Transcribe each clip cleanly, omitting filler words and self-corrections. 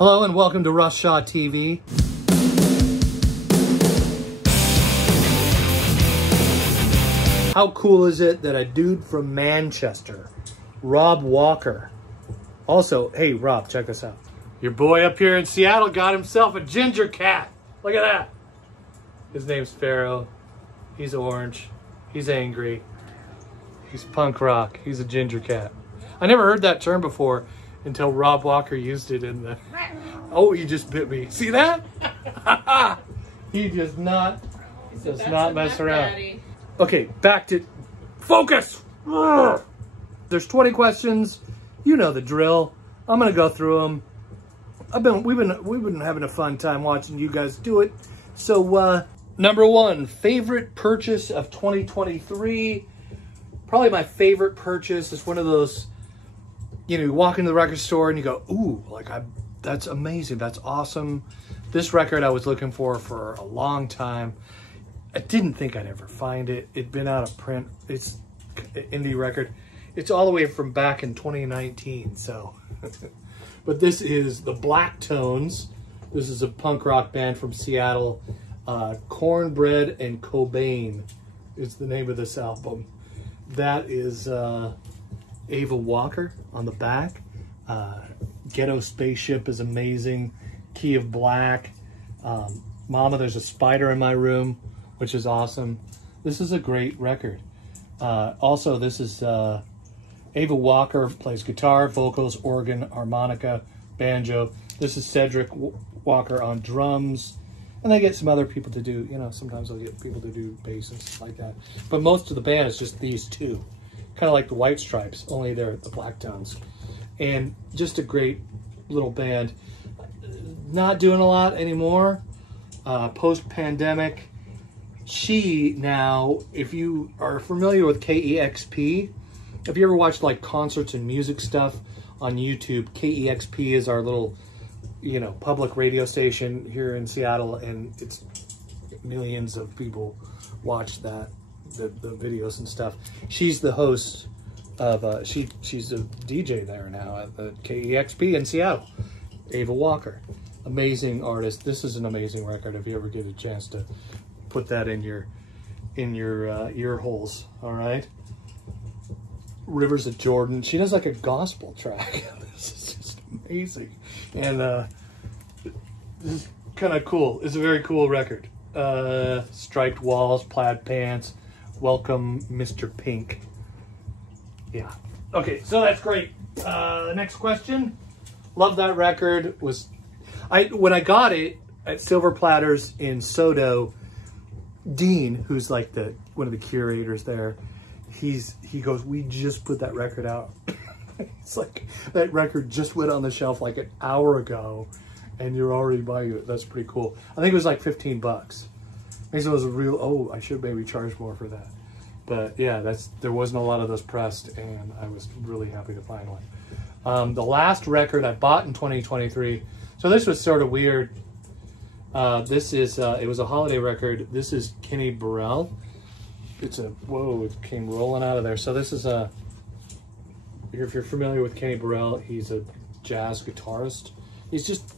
Hello and welcome to Russ Shaw TV. How cool is it that a dude from Manchester, Rob Walker, also, hey Rob, check this out. Your boy up here in Seattle got himself a ginger cat. Look at that. His name's Pharaoh. He's orange. He's angry. He's punk rock. He's a ginger cat. I never heard that term before until Rob Walker used it in the... Oh, he just bit me. See that? He does not mess around. Daddy. Okay, back to focus. Ugh. There's 20 questions. You know the drill. I'm gonna go through them. We've been having a fun time watching you guys do it. So number one, favorite purchase of 2023. Probably my favorite purchase is one of those, you know, you walk into the record store and you go, ooh, that's amazing. That's awesome. This record I was looking for a long time. I didn't think I'd ever find it. It'd been out of print. It's an indie record. It's all the way from back in 2019. So, but this is the Black Tones. This is a punk rock band from Seattle. Cornbread and Cobain is the name of this album. That is Ava Walker on the back. Ghetto Spaceship is amazing. Key of Black. Mama, There's a Spider in My Room, which is awesome. This is a great record. Also, this is Ava Walker plays guitar, vocals, organ, harmonica, banjo. This is Cedric Walker on drums. And they get some other people to do, you know, sometimes they'll get people to do bass and stuff like that. But most of the band is just these two. Kind of like the White Stripes, only they're the Black Tones. And just a great little band. Not doing a lot anymore. Post-pandemic. She now, if you are familiar with KEXP, if you ever watched like concerts and music stuff on YouTube, KEXP is our little, you know, public radio station here in Seattle, and it's millions of people watch that, the videos and stuff. She's the host of, she's a DJ there now at the KEXP in Seattle. Ava Walker, amazing artist. This is an amazing record if you ever get a chance to put that in your ear holes. All right. Rivers of Jordan. She does like a gospel track. This is just amazing. And this is kind of cool. It's a very cool record. Striped Walls, Plaid Pants, Welcome Mr. Pink. Yeah. Okay, so that's great. Next question. Love that record. When I got it at Silver Platters in Sodo, Dean, who's like one of the curators there, he goes, we just put that record out. It's like that record just went on the shelf like an hour ago and you're already buying it. That's pretty cool. I think it was like 15 bucks. I think it was a real, oh, I should maybe charge more for that. But yeah, there wasn't a lot of those pressed and I was really happy to find one. The last record I bought in 2023, so this was sort of weird. This is, it was a holiday record. This is Kenny Burrell. It's a, whoa, it came rolling out of there. So this is if you're familiar with Kenny Burrell, he's a jazz guitarist. He's just,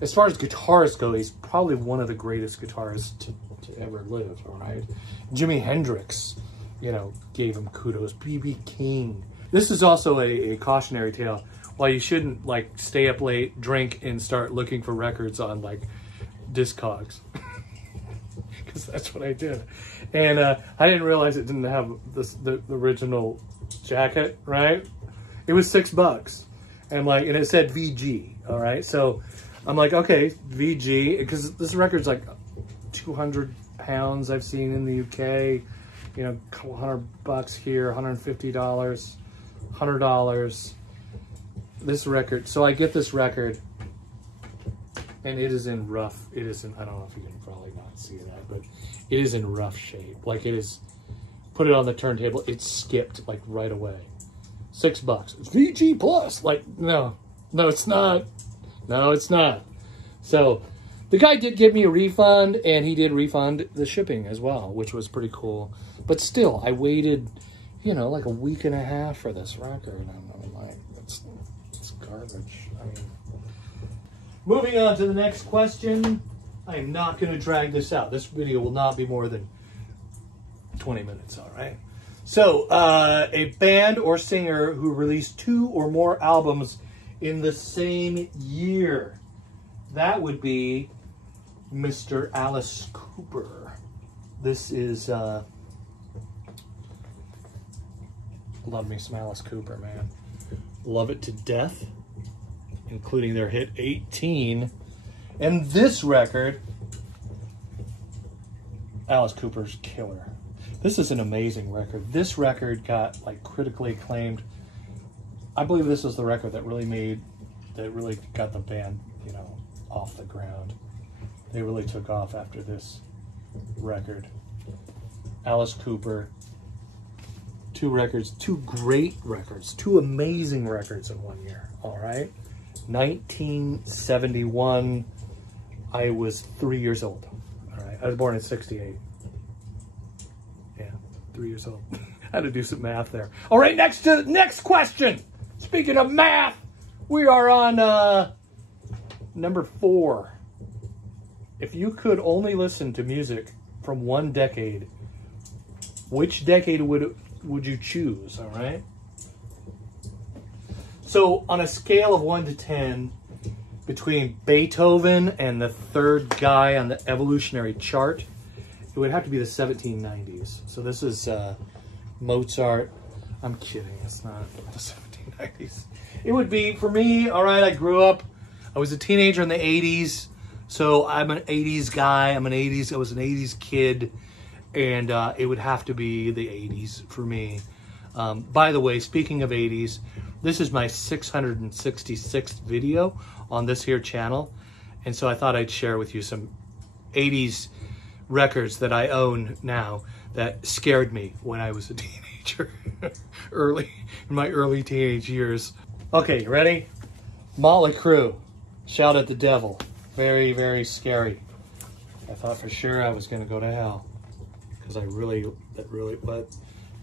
as far as guitarists go, he's probably one of the greatest guitarists to ever live, all right? Jimi Hendrix, you know, gave him kudos. B.B. King. This is also a cautionary tale. While you shouldn't, like, stay up late, drink, and start looking for records on, like, Discogs. Because that's what I did. And I didn't realize it didn't have the original jacket, right? It was $6. And it said VG, all right? So I'm like, okay, VG, because this record's like 200 pounds I've seen in the UK, you know, a couple $100 here, $150, $100. This record, so I get this record, and it is in rough, I don't know if you can probably not see that, but it is in rough shape. Like, it is, put it on the turntable, it's skipped like right away. $6. It's VG plus. Like, no, it's not. No, it's not. So the guy did give me a refund, and he did refund the shipping as well, which was pretty cool. But still, I waited, you know, like a week and a half for this record, and I'm like, it's garbage. I mean, Moving on to the next question. I am not going to drag this out. This video will not be more than 20 minutes, all right? So, a band or singer who released 2 or more albums in the same year. That would be Mr. Alice Cooper. This is, love me some Alice Cooper, man. Love it to death, including their hit 18. And this record, Alice Cooper's killer. This is an amazing record. This record got like critically acclaimed. I believe this was the record that really got the band, you know, off the ground. They really took off after this record. Alice Cooper, 2 records, 2 great records, 2 amazing records in 1 year, all right? 1971, I was 3 years old, all right? I was born in 68. Yeah, 3 years old. I had to do some math there. All right, next question. Speaking of math, we are on number 4. If you could only listen to music from one decade, which decade would you choose, all right? So on a scale of 1 to 10, between Beethoven and the 3rd guy on the evolutionary chart, it would have to be the 1790s. So this is Mozart. I'm kidding, it's not the 1790s. It would be, for me, all right, I was a teenager in the 80s, so I'm an 80s guy, I was an 80s kid, and it would have to be the 80s for me. By the way, speaking of 80s, this is my 666th video on this here channel, and so I thought I'd share with you some 80s records that I own now that scared me when I was a teenager, in my early teenage years. Okay, you ready? Motley Crue, Shout at the Devil. Very, very scary. I thought for sure I was going to go to hell. Because but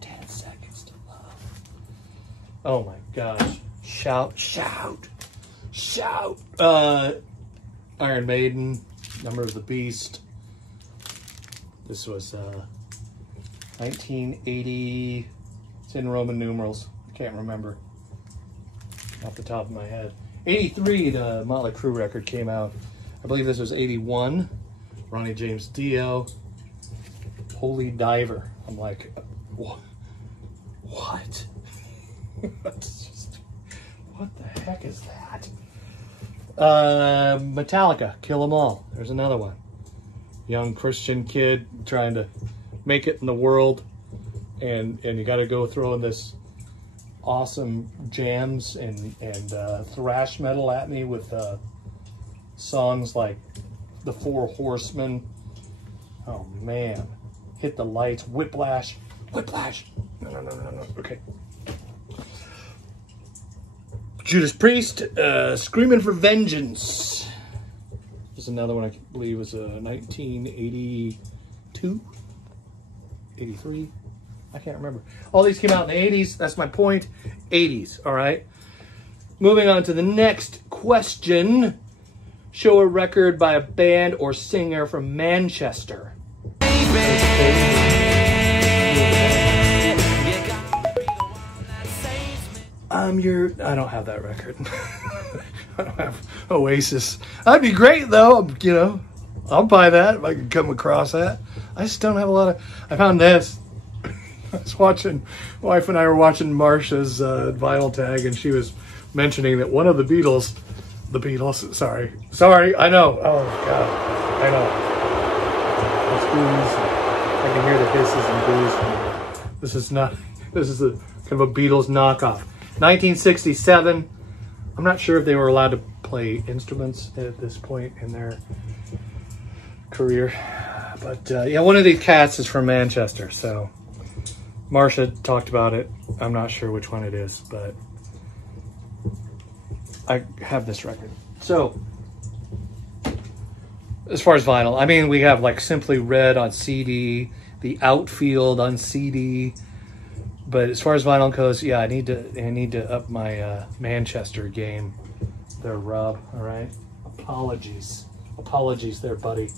10 seconds to love. Oh my gosh. Shout. Iron Maiden, Number of the Beast. This was 1980. It's in Roman numerals. I can't remember off the top of my head. 83, the Motley Crue record came out. I believe this was 81. Ronnie James Dio. Holy Diver. I'm like, what? What the heck is that? Metallica, Kill 'Em All. There's another one. Young Christian kid trying to make it in the world, and you got to go throwing this awesome jams and thrash metal at me with songs like The Four Horsemen. Oh man. Hit the Lights, Whiplash. No. Okay. Judas Priest, Screaming for Vengeance. There's another one I believe was 1982, 83. I can't remember. All these came out in the 80s. That's my point. 80s, all right? Moving on to the next question. Show a record by a band or singer from Manchester. I don't have that record. I don't have Oasis. That'd be great though, you know. I'll buy that if I can come across that. I just don't have a lot of, I found this. I was watching, wife and I were watching Marsha's vinyl tag, and she was mentioning that one of the Beatles, sorry, I know, oh God, I know. It's booze. I can hear the hisses and boos. This is a kind of a Beatles knockoff. 1967. I'm not sure if they were allowed to play instruments at this point in their career, but yeah, one of these cats is from Manchester, so Marsha talked about it. I'm not sure which one it is, but I have this record. So as far as vinyl, I mean, we have like Simply Red on CD, The Outfield on CD, but as far as vinyl goes, yeah, I need to up my Manchester game there, Rob. All right, Apologies there, buddy.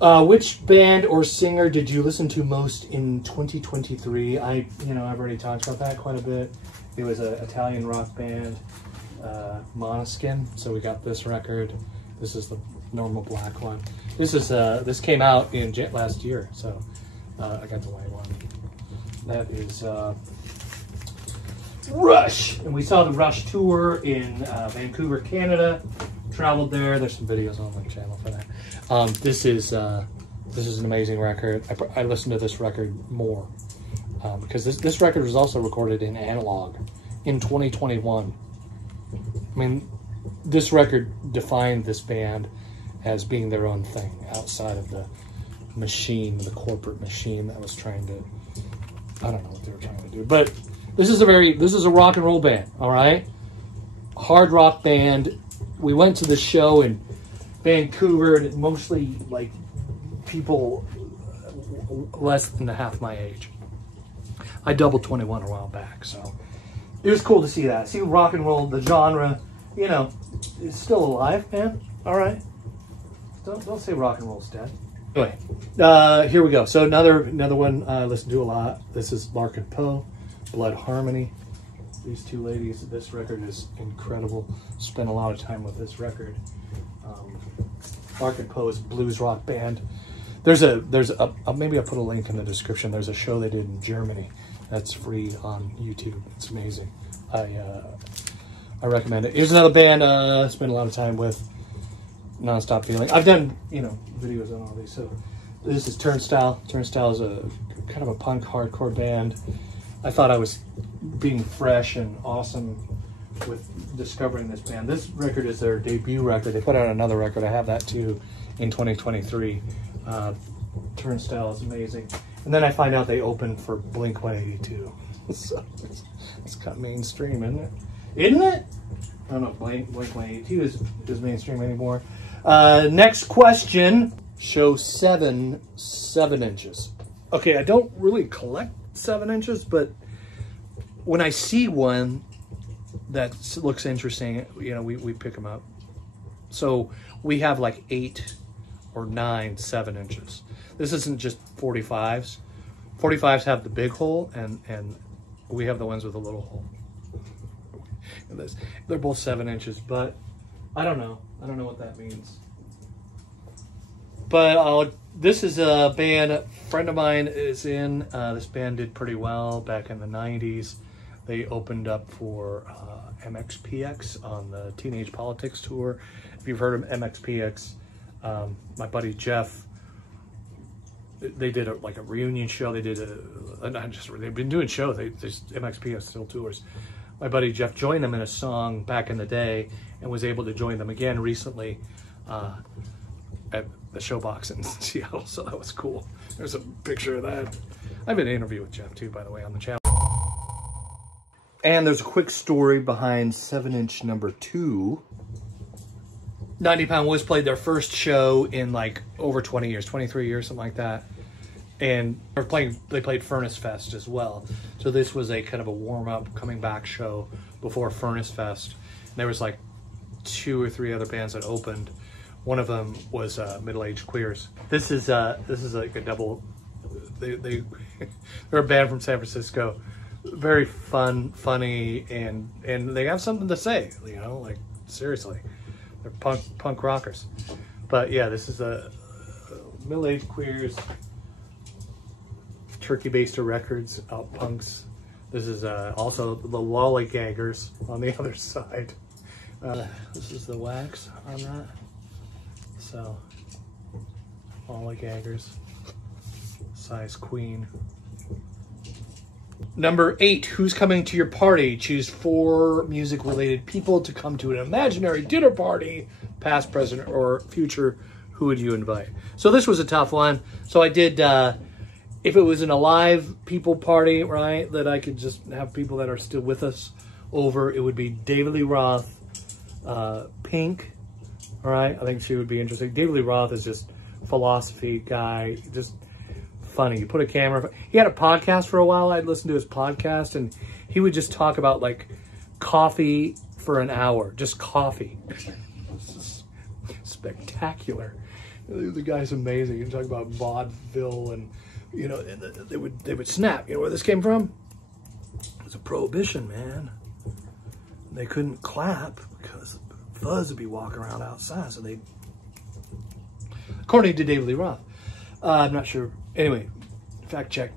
Which band or singer did you listen to most in 2023? I've already talked about that quite a bit. It was an Italian rock band, Måneskin. So we got this record. This is the normal black one. This came out in last year, so I got the white one. That is Rush, and we saw the Rush tour in Vancouver, Canada. Traveled there. There's some videos on my channel for that. This is an amazing record. I listened to this record more because this record was also recorded in analog in 2021. I mean, this record defined this band as being their own thing outside of the machine, the corporate machine that was trying to, I don't know what they were trying to do. But this is a rock and roll band, all right? Hard rock band. We went to the show in Vancouver, and it mostly like people less than half my age. I doubled 21 a while back, so it was cool to see that. See rock and roll, the genre, is still alive, man. All right. Don't say rock and roll's dead. Anyway, here we go. So another one I listen to a lot. This is Lark and Poe, Blood Harmony. These two ladies. This record is incredible. Spent a lot of time with this record. Lark and Poe is a blues rock band. There's a maybe I'll put a link in the description. There's a show they did in Germany that's free on YouTube. It's amazing. I recommend it. Here's another band I spent a lot of time with. Nonstop Feeling. I've done videos on all these. So this is Turnstile. Turnstile is a kind of a punk hardcore band. I thought I was being fresh and awesome with discovering this band. This record is their debut record. They put out another record. I have that too in 2023. Turnstile is amazing. And then I find out they opened for Blink-182. So it's got mainstream, isn't it? Isn't it? I don't know if Blink-182 is mainstream anymore. Next question. Show 7 inches. Okay, I don't really collect 7 inches, but when I see one that looks interesting, we pick them up. So we have like 8 or 9 7 inches. This isn't just 45s. 45s have the big hole, and we have the ones with a little hole. They're both 7 inches, but I don't know. I don't know what that means. But this is a band a friend of mine is in. This band did pretty well back in the 90s. They opened up for MXPX on the Teenage Politics Tour. If you've heard of MXPX, my buddy Jeff, they did a reunion show. They did they've been doing shows. MXPX still tours. My buddy Jeff joined them in a song back in the day and was able to join them again recently at the Showbox in Seattle, so that was cool. There's a picture of that. I have an interview with Jeff too, by the way, on the channel. And there's a quick story behind 7 inch number 2. 90 Pound Woods played their first show in like over 20 years, 23 years, something like that. And they played Furnace Fest as well. So this was a kind of a warm-up, coming back show before Furnace Fest. And there was like 2 or 3 other bands that opened. One of them was Middle-Aged Queers. This is like a double. They're a band from San Francisco, very fun, funny, and they have something to say. Like seriously, they're punk rockers. But yeah, this is a Middle-Aged Queers. Turkey Baster Records, Out Punks. This is also the Lollygaggers on the other side. This is the wax on that. So, Lollygaggers, Size Queen. Number 8, who's coming to your party? Choose 4 music-related people to come to an imaginary dinner party, past, present, or future. Who would you invite? So this was a tough one. So I did, if it was an alive people party, right, that I could just have people that are still with us over, it would be David Lee Roth, Pink. All right, I think she would be interesting. David Lee Roth is just philosophy guy, just funny. You put a camera. He had a podcast for a while. I'd listen to his podcast, and he would just talk about like coffee for an hour, just coffee. spectacular. The guy's amazing. You talk about vaudeville, and you know, they would snap. You know where this came from? It was a prohibition, man. They couldn't clap because fuzz would be walking around outside, so they, according to David Lee Roth. I'm not sure. Anyway, fact check.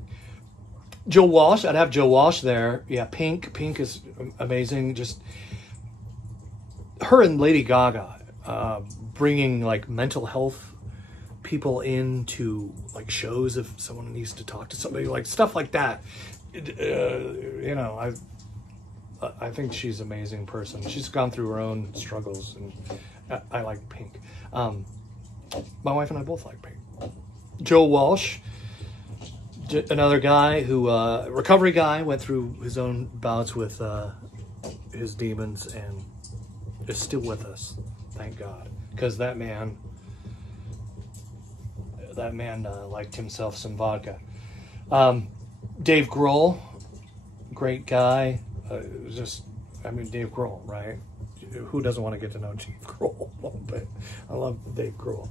Joe Walsh, I'd have Joe Walsh there. Yeah, Pink. Pink is amazing. Just her and Lady Gaga bringing like mental health people into like shows if someone needs to talk to somebody, like stuff like that. You know, I think she's an amazing person. She's gone through her own struggles, and I like Pink. My wife and I both like Pink. Joe Walsh, another guy who, recovery guy, went through his own bouts with his demons and is still with us, thank God. Because that man liked himself some vodka. Dave Grohl, great guy. I mean, Dave Grohl, right? Who doesn't want to get to know Dave Grohl a little bit? I love Dave Grohl.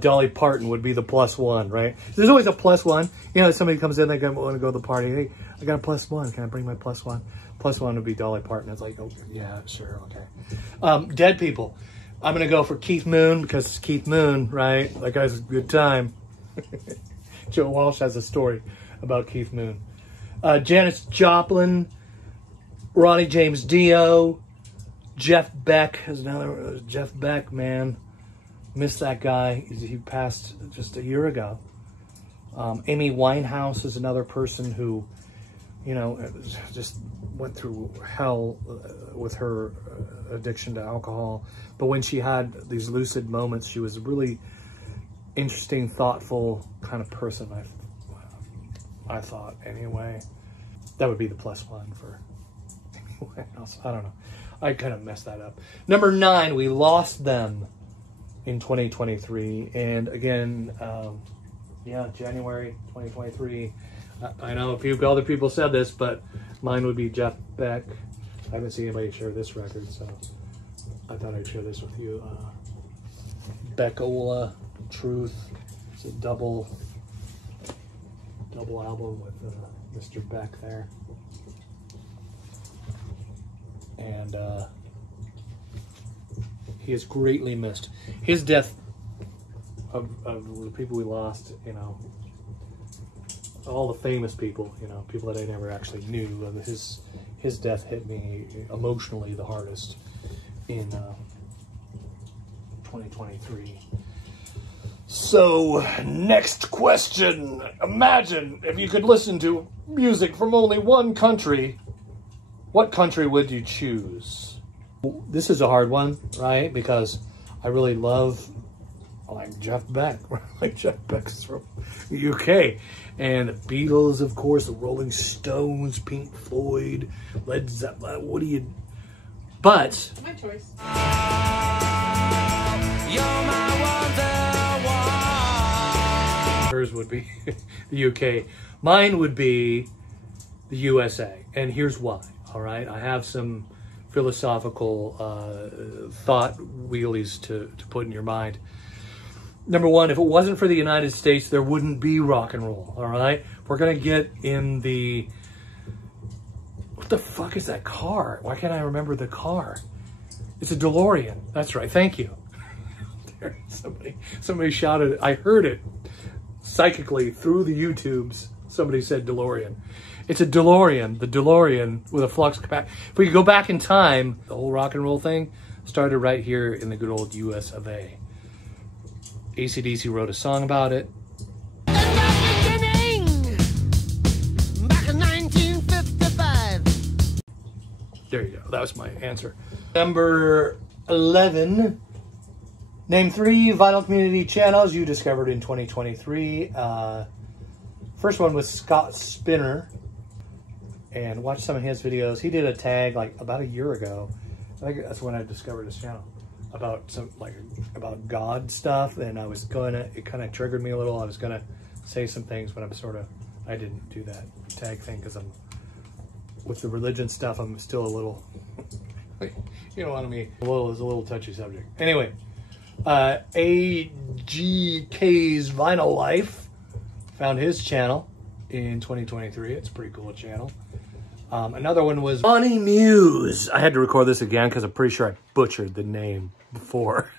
Dolly Parton would be the +1, right? There's always a +1. You know, somebody comes in, they want to go to the party. Hey, I got a +1. Can I bring my +1? +1 would be Dolly Parton. It's like, oh, yeah, sure, okay. Dead people. I'm going to go for Keith Moon because it's Keith Moon, right? That guy's a good time. Joe Walsh has a story about Keith Moon. Janis Joplin, Ronnie James Dio, Jeff Beck is another. Jeff Beck, man, missed that guy. He passed just a year ago. Amy Winehouse is another person who, you know, just went through hell with her addiction to alcohol. But when she had these lucid moments, she was a really interesting, thoughtful kind of person. I thought anyway. That would be the +1 for Amy Winehouse. I don't know. I kind of messed that up. Number 9, we lost them in 2023. And again, yeah, January 2023. I know a few other people said this, but mine would be Jeff Beck. I haven't seen anybody share this record, so I thought I'd share this with you. Beckola Truth. It's a double album with Mr. Beck there. And he is greatly missed. His death, of the people we lost, you know, all the famous people, you know, people that I never actually knew, his death hit me emotionally the hardest in 2023. So, next question. Imagine if you could listen to music from only one country, what country would you choose? This is a hard one, right? Because I really like Jeff Beck. Like Jeff Beck's from the UK. And the Beatles, of course, the Rolling Stones, Pink Floyd, Led Zeppelin. What do you... But... My choice. You're my wonder. Hers would be the UK. Mine would be the USA. And here's why, all right? I have some philosophical thought wheelies to put in your mind. Number 1, if it wasn't for the United States, there wouldn't be rock and roll, all right? We're going to get in the... What the fuck is that car? Why can't I remember the car? It's a DeLorean. That's right. Thank you. There, somebody shouted. I heard it psychically through the YouTubes. Somebody said DeLorean. It's a DeLorean. The DeLorean with a flux capacitor. If we could go back in time, the whole rock and roll thing started right here in the good old US of A. AC/DC wrote a song about it. Back in 1955. There you go. That was my answer. Number 11. Name 3 vital community channels you discovered in 2023. First one was Scott Spinner. And watch some of his videos. He did a tag like about a year ago. I think that's when I discovered his channel. About about God stuff, and it kind of triggered me a little. I was gonna say some things, but I didn't do that tag thing because with the religion stuff, I'm still a little, you know what I mean? It's a little touchy subject. Anyway, AGK's Vinyl Life. Found his channel in 2023. It's a pretty cool channel. Another one was Monty Muse. I had to record this again because I'm pretty sure I butchered the name before.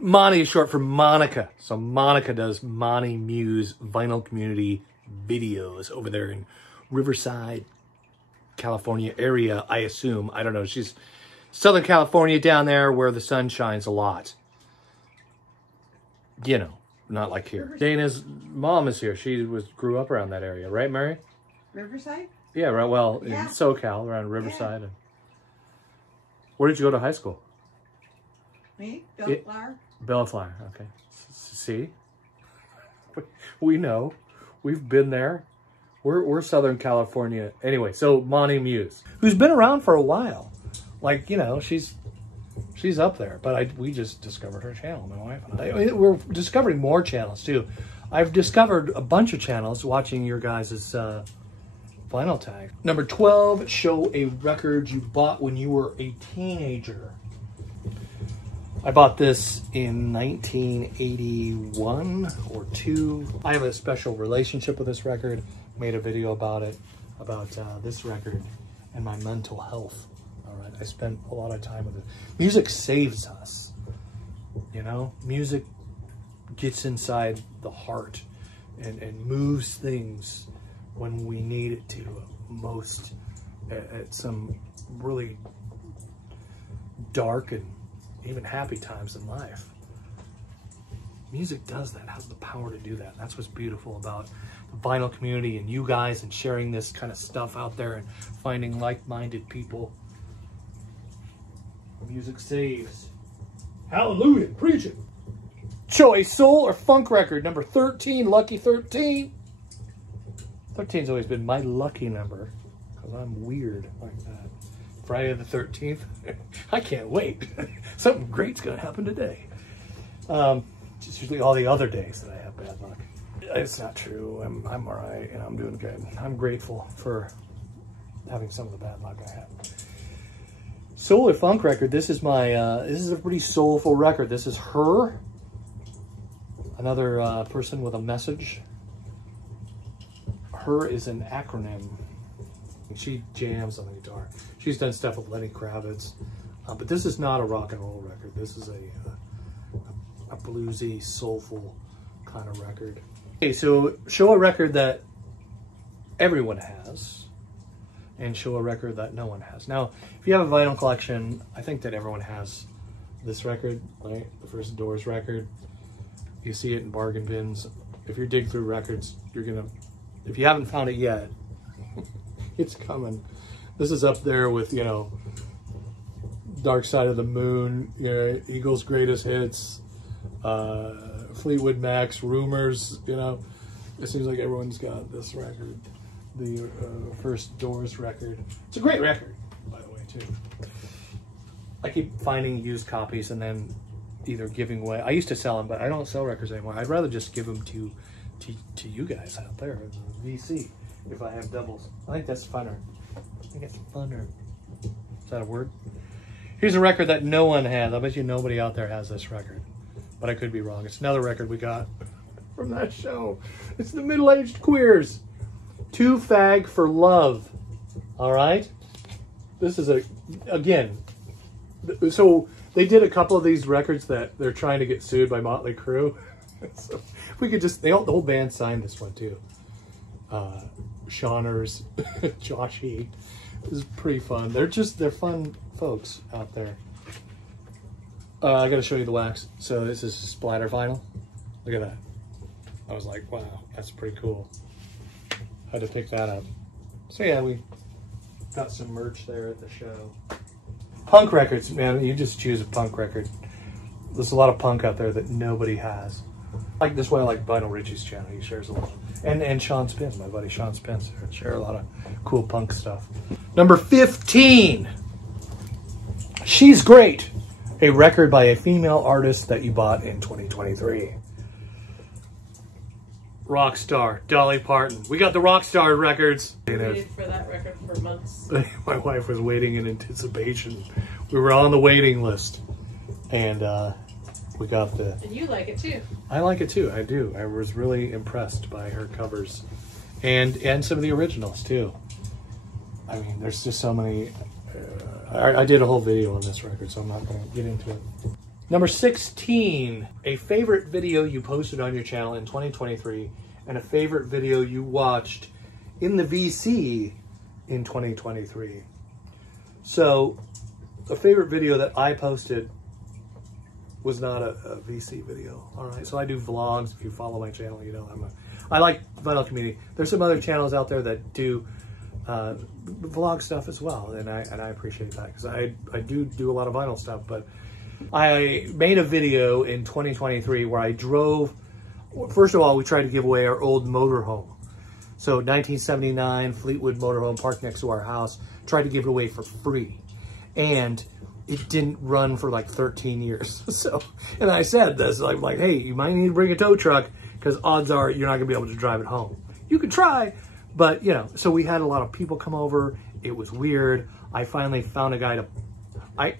Monty is short for Monica. So Monica does Monty Muse Vinyl Community videos over there in Riverside, California area, I assume. I don't know. She's Southern California down there where the sun shines a lot. You know, not like here. Dana's mom is here. She grew up around that area, right, Mary? Riverside? Yeah, right. Well, Yeah. in SoCal, around Riverside. And where did you go to high school? Me? Bellflower? Bellflower. Okay. See, we know. We've been there. We're Southern California. Anyway, so Monty Muse, who's been around for a while. Like, you know, she's up there. But we just discovered her channel, my wife and I. We're discovering more channels, too. I've discovered a bunch of channels watching your guys' vinyl tag. Number 12, show a record you bought when you were a teenager. I bought this in 1981 or 2. I have a special relationship with this record. Made a video about it, about this record and my mental health. All right, I spent a lot of time with it. Music saves us, you know? Music gets inside the heart and moves things when we need it to, most at some really dark and even happy times in life. Music does that, has the power to do that. That's what's beautiful about the vinyl community and you guys and sharing this kind of stuff out there and finding like-minded people. Music saves. Hallelujah, preach it. Choice soul or funk record, number 13, lucky 13. 13's always been my lucky number because I'm weird like that. Friday the 13th. I can't wait. Something great's gonna happen today. It's usually all the other days that I have bad luck. It's not true. I'm all right and I'm doing good. I'm grateful for having some of the bad luck I have. Soul or funk record. This is my. This is a pretty soulful record. This is Her. Another person with a message. Her is an acronym. She jams on the guitar. She's done stuff with Lenny Kravitz, but this is not a rock and roll record. This is a bluesy, soulful kind of record. Okay, so show a record that everyone has, and show a record that no one has. Now, if you have a vinyl collection, I think that everyone has this record, right? The first Doors record. You see it in bargain bins. If you dig through records, you're gonna. If you haven't found it yet, it's coming. This is up there with, you know, Dark Side of the Moon, you know, Eagles' Greatest Hits, Fleetwood Mac's Rumors, you know. It seems like everyone's got this record, the first Doors record. It's a great record, by the way, too. I keep finding used copies and then either giving away. I used to sell them, but I don't sell records anymore. I'd rather just give them to you guys out there, the VC, if I have doubles. I think that's funner. I think it's funner. Is that a word? Here's a record that no one has. I bet you nobody out there has this record, but I could be wrong. It's another record we got from that show. It's the Middle-Aged Queers. Too Fag for Love. All right? This is again, so they did a couple of these records that they're trying to get sued by Motley Crue. So if we could just, the whole band signed this one too. Shauners, Joshy. This is pretty fun. They're fun folks out there. I gotta show you the wax. So this is splatter vinyl. Look at that. I was like, wow, that's pretty cool. Had to pick that up. So yeah, we got some merch there at the show. Punk records, man, you just choose a punk record. There's a lot of punk out there that nobody has. Like this way, I like Vinyl Richie's channel. He shares a lot. And Shaun Spence, my buddy Shaun Spence, share a lot of cool punk stuff. Number 15. She's Great. A record by a female artist that you bought in 2023. Rockstar, Dolly Parton. We got the Rockstar records. I waited for that record for months. My wife was waiting in anticipation. We were on the waiting list. And we got the... And you like it too. I like it too, I do. I was really impressed by her covers. And some of the originals too. I mean, there's just so many... I did a whole video on this record, so I'm not going to get into it. Number 16, a favorite video you posted on your channel in 2023 and a favorite video you watched in the VC in 2023. So, a favorite video that I posted was not a VC video. All right, so I do vlogs. If you follow my channel, you know I like vinyl community. There's some other channels out there that do vlog stuff as well, and I appreciate that because I do a lot of vinyl stuff. But I made a video in 2023 where I drove. First of all, we tried to give away our old motorhome. So 1979 Fleetwood motorhome parked next to our house. Tried to give it away for free, and it didn't run for like 13 years. So, and I said this, like, hey, you might need to bring a tow truck because odds are you're not gonna be able to drive it home. You could try, but you know. So we had a lot of people come over. It was weird. I finally found a guy to. I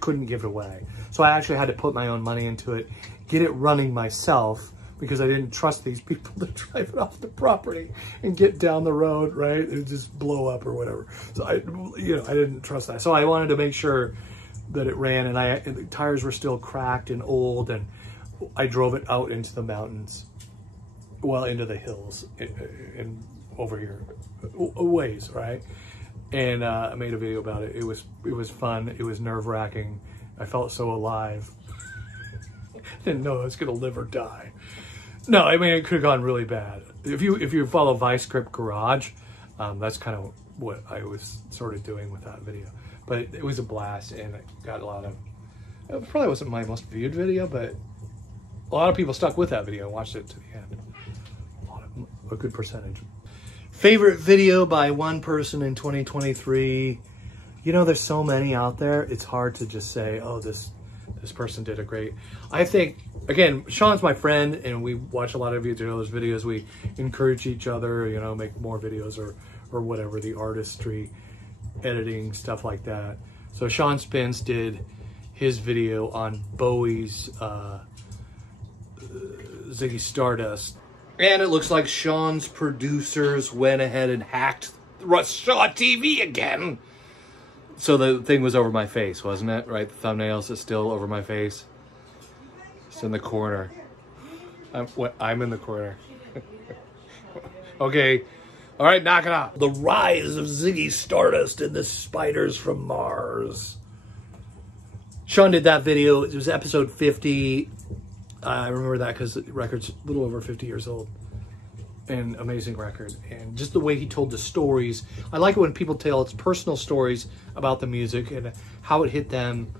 couldn't give it away, so I actually had to put my own money into it, get it running myself, because I didn't trust these people to drive it off the property and get down the road, right? It just blow up or whatever. So I didn't trust that. So I wanted to make sure that it ran, and the tires were still cracked and old, and I drove it out into the mountains, well, into the hills and over here, a ways, right? And I made a video about it. It was fun. It was nerve-wracking. I felt so alive. Didn't know I was gonna live or die. No, I mean, it could have gone really bad. If you follow Vice Grip Garage, that's kind of what I was sort of doing with that video. But it was a blast, and it got a lot of... It probably wasn't my most viewed video, but a lot of people stuck with that video and watched it to the end. A good percentage. Favorite video by one person in 2023. You know, there's so many out there. It's hard to just say, oh, this person did a great... I think, again, Shaun's my friend, and we watch a lot of each other's videos. We encourage each other, you know, make more videos or whatever, the artistry, editing, stuff like that. So Shaun Spence did his video on Bowie's Ziggy Stardust. And it looks like Shaun's producers went ahead and hacked Russ Shaw TV again. So the thing was over my face, wasn't it? Right? The thumbnails is still over my face. It's in the corner. I'm in the corner. Okay. All right, knock it off. The Rise of Ziggy Stardust and the Spiders from Mars. Shaun did that video. It was episode 50. I remember that because the record's a little over 50 years old. An amazing record. And just the way he told the stories. I like it when people tell its personal stories about the music and how it hit them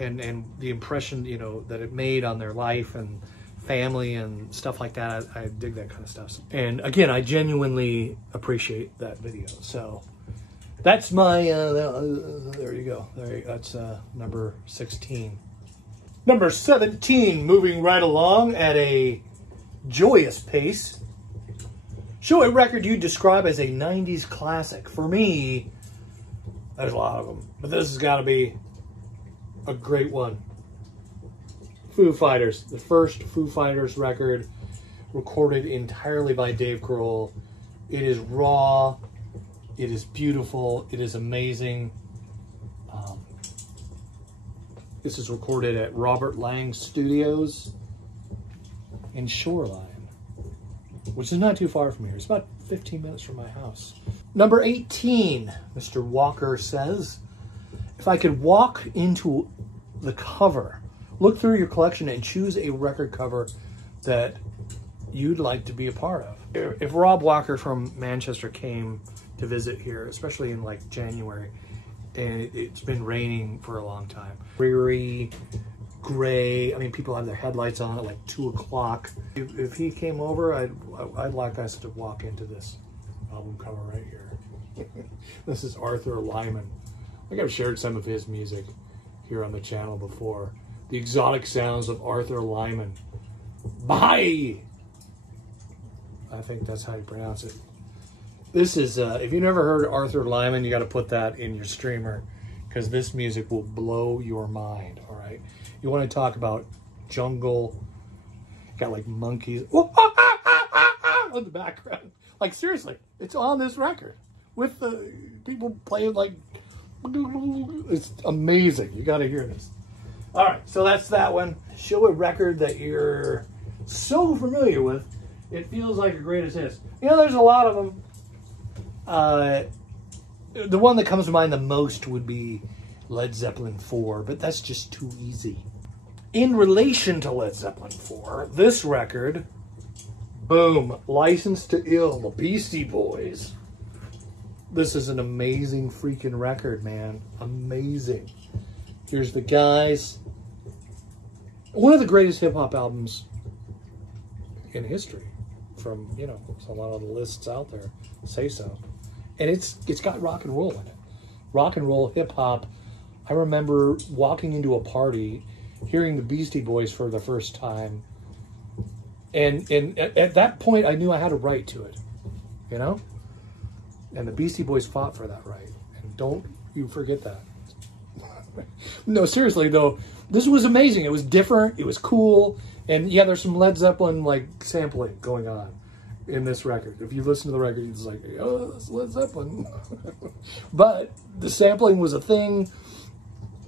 and the impression, you know, that it made on their life and family and stuff like that. I dig that kind of stuff. And again, I genuinely appreciate that video. So that's my, there you go. That's number 16. Number 17, moving right along at a joyous pace. Show a record you describe as a 90s classic. For me, there's a lot of them, but this has got to be a great one. Foo Fighters, the first Foo Fighters record recorded entirely by Dave Grohl. It is raw, it is beautiful, it is amazing. This is recorded at Robert Lang Studios in Shoreline, which is not too far from here. It's about 15 minutes from my house. Number 18, Mr. Walker says, if I could walk into the cover, look through your collection and choose a record cover that you'd like to be a part of. If Rob Walker from Manchester came to visit here, especially in like January, and it's been raining for a long time. Dreary, gray. I mean, people have their headlights on at like 2 o'clock. If he came over, I'd like us to walk into this album cover right here. This is Arthur Lyman. I think I've shared some of his music here on the channel before. The exotic sounds of Arthur Lyman. Bye! I think that's how you pronounce it. This is, if you never heard Arthur Lyman, you got to put that in your streamer because this music will blow your mind, all right? You want to talk about jungle? Got like monkeys on the background. Like seriously, it's on this record with the people playing like. It's amazing. You got to hear this. All right, so that's that one. Show a record that you're so familiar with, it feels like a greatest hits. You know, there's a lot of them. The one that comes to mind the most would be Led Zeppelin 4, but that's just too easy. In relation to Led Zeppelin 4, this record, boom, License to Ill, the Beastie Boys. This is an amazing freaking record, man. Amazing. Here's the guys. One of the greatest hip-hop albums in history. From, you know, a lot of the lists out there say so. And it's got rock and roll in it. Rock and roll, hip-hop. I remember walking into a party, hearing the Beastie Boys for the first time. And at that point, I knew I had a right to it. You know? And the Beastie Boys fought for that right. And don't you forget that. No, seriously, though, this was amazing. It was different. It was cool. And, yeah, there's some Led Zeppelin, like, sampling going on in this record. If you listen to the record, it's like, oh, that's Led Zeppelin. But the sampling was a thing.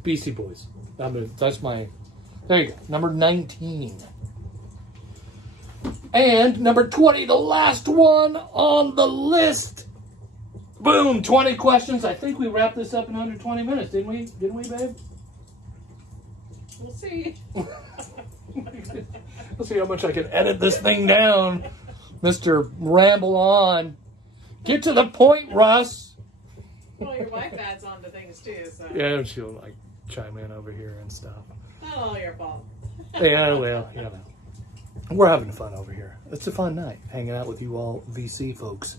Beastie Boys. That's my... There you go. Number 19. And number 20, the last one on the list. Boom, 20 questions. I think we wrapped this up in under 20 minutes, didn't we? Didn't we, babe? We'll see. Let's see how much I can edit this thing down. Mr. Ramble On. Get to the point, Russ. Well, your wife adds on to things too, so. Yeah, she'll like chime in over here and stuff. Not all your fault. Yeah, well, you know. We're having fun over here. It's a fun night hanging out with you all VC folks.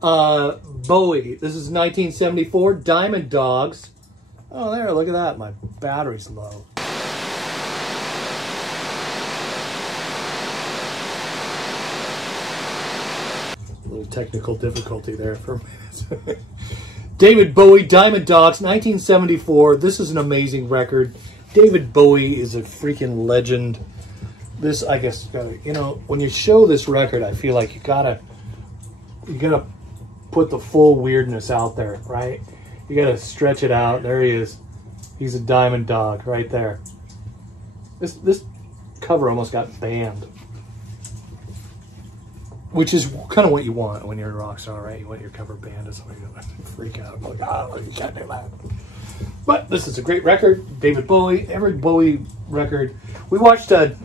Bowie. This is 1974. Diamond Dogs. Oh, there. Look at that. My battery's low. A little technical difficulty there for a minute. David Bowie, Diamond Dogs, 1974. This is an amazing record. David Bowie is a freaking legend. This, I guess, you know, when you show this record, I feel like you gotta put the full weirdness out there, right? You gotta stretch it out. There he is. He's a diamond dog right there. This cover almost got banned, which is kind of what you want when you're a rock star, right? You want your cover banned as somebody to freak out. Like, oh, you can't do that. But this is a great record. David Bowie, every Bowie record. We watched a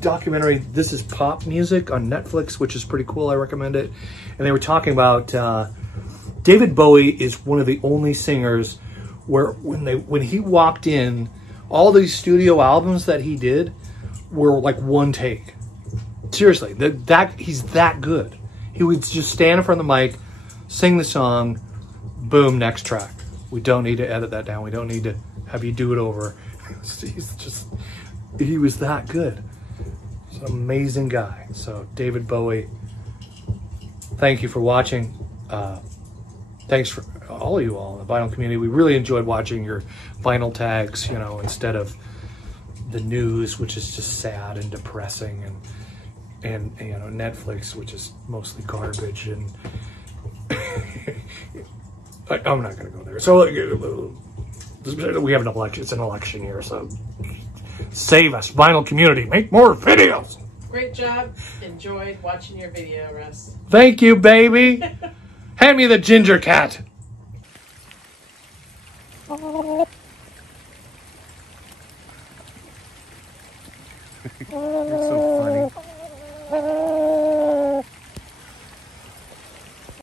documentary, This Is Pop Music, on Netflix, which is pretty cool. I recommend it. And they were talking about David Bowie is one of the only singers where when he walked in, all these studio albums that he did were like one take. Seriously, he's that good. He would just stand in front of the mic, sing the song, boom, next track. We don't need to edit that down. We don't need to have you do it over. He was that good. He's an amazing guy. So David Bowie, thank you for watching. Thanks for all of you all in the vinyl community. We really enjoyed watching your vinyl tags, you know, instead of the news, which is just sad and depressing, and you know, Netflix, which is mostly garbage. And I'm not going to go there. So we have an election. It's an election year, so save us, vinyl community. Make more videos. Great job. Enjoyed watching your video, Russ. Thank you, baby. Hand me the ginger cat. Oh. You're so funny.